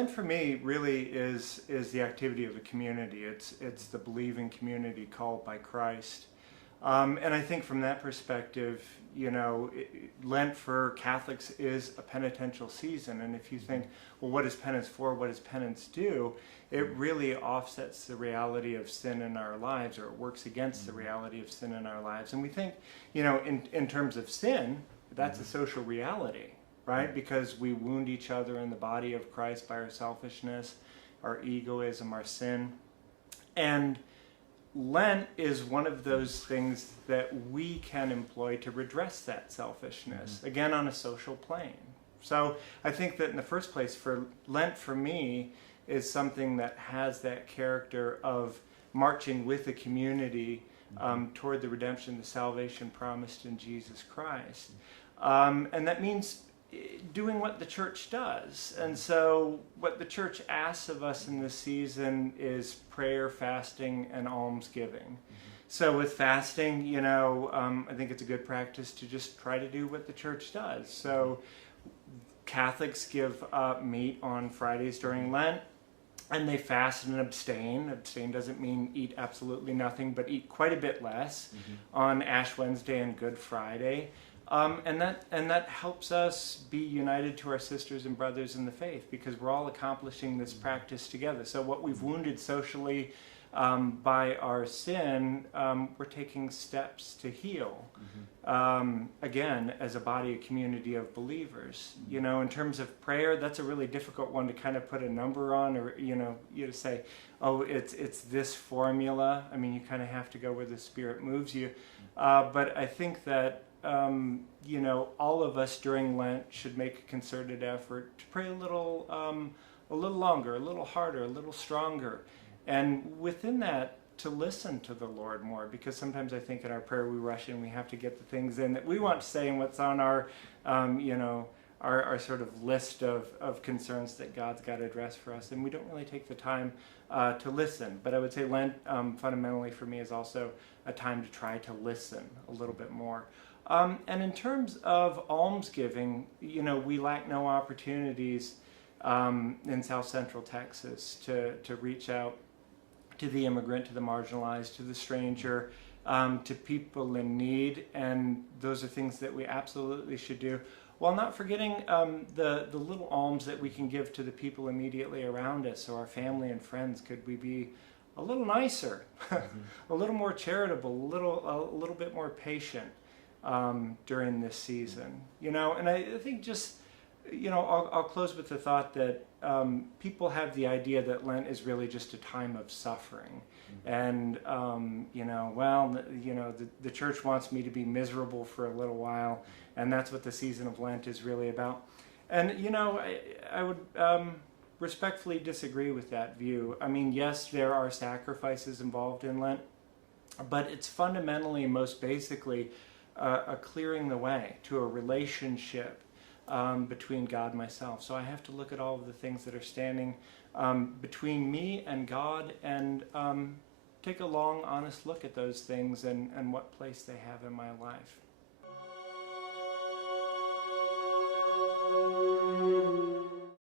Lent for me really is the activity of a community. It's the believing community called by Christ. And I think from that perspective, Lent for Catholics is a penitential season. And if you think, well, what is penance for? What does penance do? It really offsets the reality of sin in our lives, or it works against the reality of sin in our lives. And we think, in terms of sin, that's a social reality, right? Because we wound each other in the body of Christ by our selfishness, our egoism, our sin. And Lent is one of those things that we can employ to redress that selfishness, again, on a social plane. So I think that in the first place, for Lent for me is something that has that character of marching with a community toward the redemption, the salvation promised in Jesus Christ. And that means doing what the church does. And so what the church asks of us in this season is prayer, fasting, and almsgiving. So with fasting, I think it's a good practice to just try to do what the church does. So Catholics give up meat on Fridays during Lent, and they fast and abstain. Abstain doesn't mean eat absolutely nothing, but eat quite a bit less on Ash Wednesday and Good Friday. And that helps us be united to our sisters and brothers in the faith, because we're all accomplishing this practice together. So what we've wounded socially by our sin, we're taking steps to heal. Again, as a body, a community of believers. In terms of prayer, that's a really difficult one to kind of put a number on, or you to say, oh, it's this formula. I mean, you kind of have to go where the Spirit moves you. But I think that all of us during Lent should make a concerted effort to pray a little longer, a little harder, a little stronger, and within that, to listen to the Lord more, because sometimes I think in our prayer we rush in, we have to get the things in that we want to say and what's on our sort of list of concerns that God's got to address for us, and we don't really take the time to listen. But I would say Lent fundamentally for me is also a time to try to listen a little bit more. And in terms of almsgiving, we lack no opportunities in South Central Texas to reach out to the immigrant, to the marginalized, to the stranger, to people in need, and those are things that we absolutely should do, while not forgetting the little alms that we can give to the people immediately around us. So our family and friends, could we be a little nicer, a little more charitable, a little bit more patient during this season, and I think just, I'll close with the thought that people have the idea that Lent is really just a time of suffering, and the church wants me to be miserable for a little while, and that's what the season of Lent is really about. And I would respectfully disagree with that view. I mean, yes, there are sacrifices involved in Lent, but it's fundamentally, most basically, a clearing the way to a relationship between God and myself. So I have to look at all of the things that are standing between me and God, and take a long, honest look at those things and what place they have in my life.